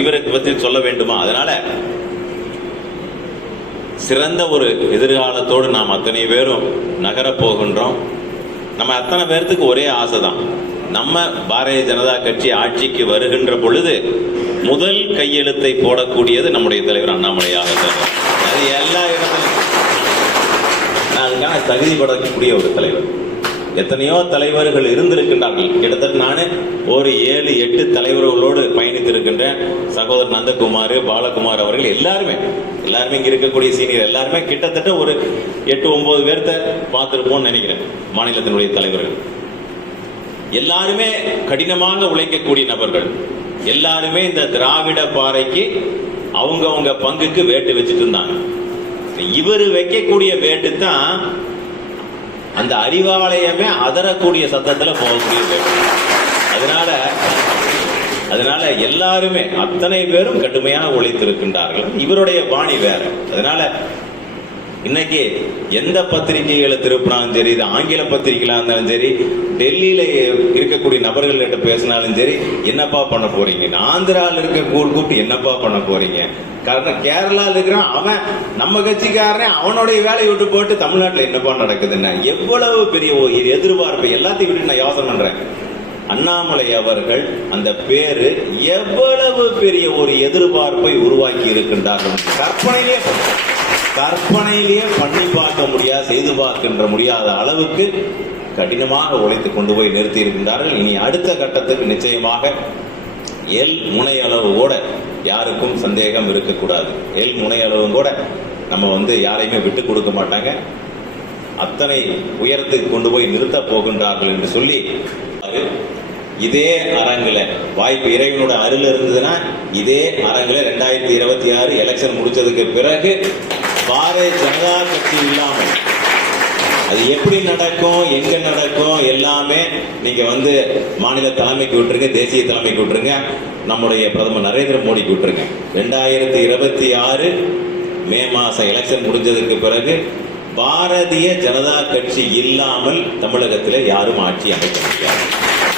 இவரை பற்றி சொல்ல வேண்டுமா? அதனால சிறந்த ஒரு எதிர்காலத்தோடு நாம் அத்தனை பேரும் நகரப் போகின்றோம். நம்ம அத்தனை பேர்த்துக்கு ஒரே ஆசை தான். நம்ம பாரதிய ஜனதா கட்சி ஆட்சிக்கு வருகின்ற பொழுது முதல் கையெழுத்தை போடக்கூடியது நம்முடைய தலைவர் அண்ணாமலையாக. அது எல்லா இடத்திலும் அதுக்கான தகுதிப்படக்கூடிய ஒரு தலைவர். எத்தனையோ தலைவர்கள் இருந்திருக்கின்றார்கள். கிட்டத்தட்ட நான் ஒரு 7-8 தலைவர்களோடு பயணித்திருக்கின்றேன். சகோதரர் நந்தகுமார், பாலகுமார் அவர்கள் எல்லாருமே இங்க இருக்கக்கூடிய சீனியர் எல்லாருமே கிட்டத்தட்ட ஒரு 8-9 பேர்த்த பார்த்திருப்போம்னு நினைக்கிறேன். மாநிலத்தினுடைய தலைவர்கள் எல்லாருமே கடினமாக உழைக்கக்கூடிய நபர்கள். எல்லாருமே இந்த திராவிட பாறைக்கு அவங்க பங்குக்கு வேட்டு வச்சுட்டு இருந்தாங்க. இவர் வைக்கக்கூடிய வேட்டு தான் அந்த அறிவாலயமே அதரக்கூடிய சத்தத்துல போகக்கூடிய வேட்டு. அதனால எல்லாருமே அத்தனை பேரும் கடுமையாக உழைத்திருக்கின்றார்கள். இவருடைய பாணி வேற. அதனால இன்னைக்கு எந்த பத்திரிகைகளை திருப்பினாலும் சரி, இது ஆங்கில பத்திரிகைகளா இருந்தாலும் சரி, டெல்லியில இருக்கக்கூடிய நபர்கள்கிட்ட பேசினாலும் சரி, என்னப்பா பண்ண போறீங்க? ஆந்திராவில் இருக்க கூப்பிட்டு என்னப்பா பண்ண போறீங்க? காரணம் கேரளாவில் இருக்கிறான் அவன் நம்ம கட்சிக்காரன், அவனுடைய வேலையை விட்டு போட்டு தமிழ்நாட்டில் என்னப்பா நடக்குதுன்னா எவ்வளவு பெரிய எதிர்பார்ப்பு. எல்லாத்தையும் விட்டு நான் யோசனை பண்றேன். அண்ணாமலை அவர்கள் அந்த பேரு எவ்வளவு பெரிய ஒரு எதிர்பார்ப்பை உருவாக்கி இருக்கின்றார்கள். கற்பனையிலேயே பண்ணி பார்க்க முடியாது, செய்து பார்க்கின்ற முடியாத அளவுக்கு கடினமாக உழைத்து கொண்டு போய் நிறுத்தி இருக்கின்றார்கள். இனி அடுத்த கட்டத்துக்கு நிச்சயமாக எல் முனை அளவு கூட யாருக்கும் சந்தேகம் இருக்கக்கூடாது. எல் முனை அளவு கூட நம்ம யாரையுமே விட்டு கொடுக்க மாட்டாங்க. அத்தனை உயரத்துக்கு கொண்டு போய் நிறுத்த போகின்றார்கள் என்று சொல்லி இதே அரங்குல வாய்ப்பு இறைவனோட அருள் இருந்ததுன்னா இதே அரங்குல 2026 எலெக்ஷன் முடிச்சதுக்கு பிறகு பாரதிய ஜனதா கட்சி இல்லாமல் அது எப்படி நடக்கும், எங்க நடக்கும் எல்லாமே நீங்க மாநில தலைமைக்கு விட்டுருங்க, தேசிய தலைமைக்கு விட்டுருங்க, நம்முடைய பிரதமர் நரேந்திர மோடிக்கு விட்டுருங்க. 2026 மே மாசம் எலெக்ஷன் முடிஞ்சதுக்கு பிறகு பாரதிய ஜனதா கட்சி இல்லாமல் தமிழகத்தில் யாரும் ஆட்சி அமைக்க முடியாது.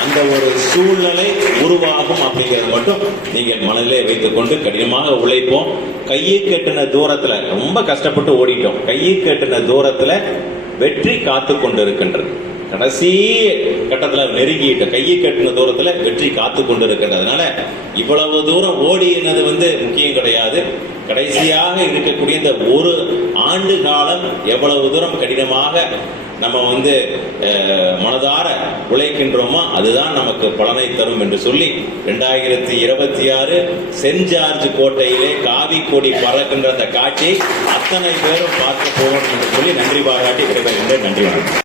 அந்த ஒரு சூழ்நிலை உருவாகும் அப்படிங்கிறது மட்டும் நீங்கள் மனதிலே வைத்துக் கொண்டு கடினமாக உழைப்போம். கையை கட்டின தூரத்துல ரொம்ப கஷ்டப்பட்டு ஓடிட்டோம். கையை கட்டின தூரத்துல வெற்றி காத்து கொண்டு இருக்கின்றது. கடைசி கட்டத்தில் நெருங்கிட்டு கையை கட்டின தூரத்துல வெற்றி காத்து கொண்டு இருக்கின்றதுனால இவ்வளவு தூரம் ஓடினது முக்கியம் கிடையாது. கடைசியாக இருக்கக்கூடிய இந்த ஒரு ஆண்டு காலம் எவ்வளவு தூரம் கடினமாக நம்ம மனதார உழைக்கின்றோமோ அதுதான் நமக்கு பலனை தரும் என்று சொல்லி 2026 சென்ட் ஜார்ஜ் கோட்டையிலே காவி கொடி பறக்கின்ற அந்த காட்சியை அத்தனை பேரும் பார்க்க போகணும் என்று சொல்லி நன்றி பாராட்டி விடைபெறுகின்றேன். நன்றி வணக்கம்.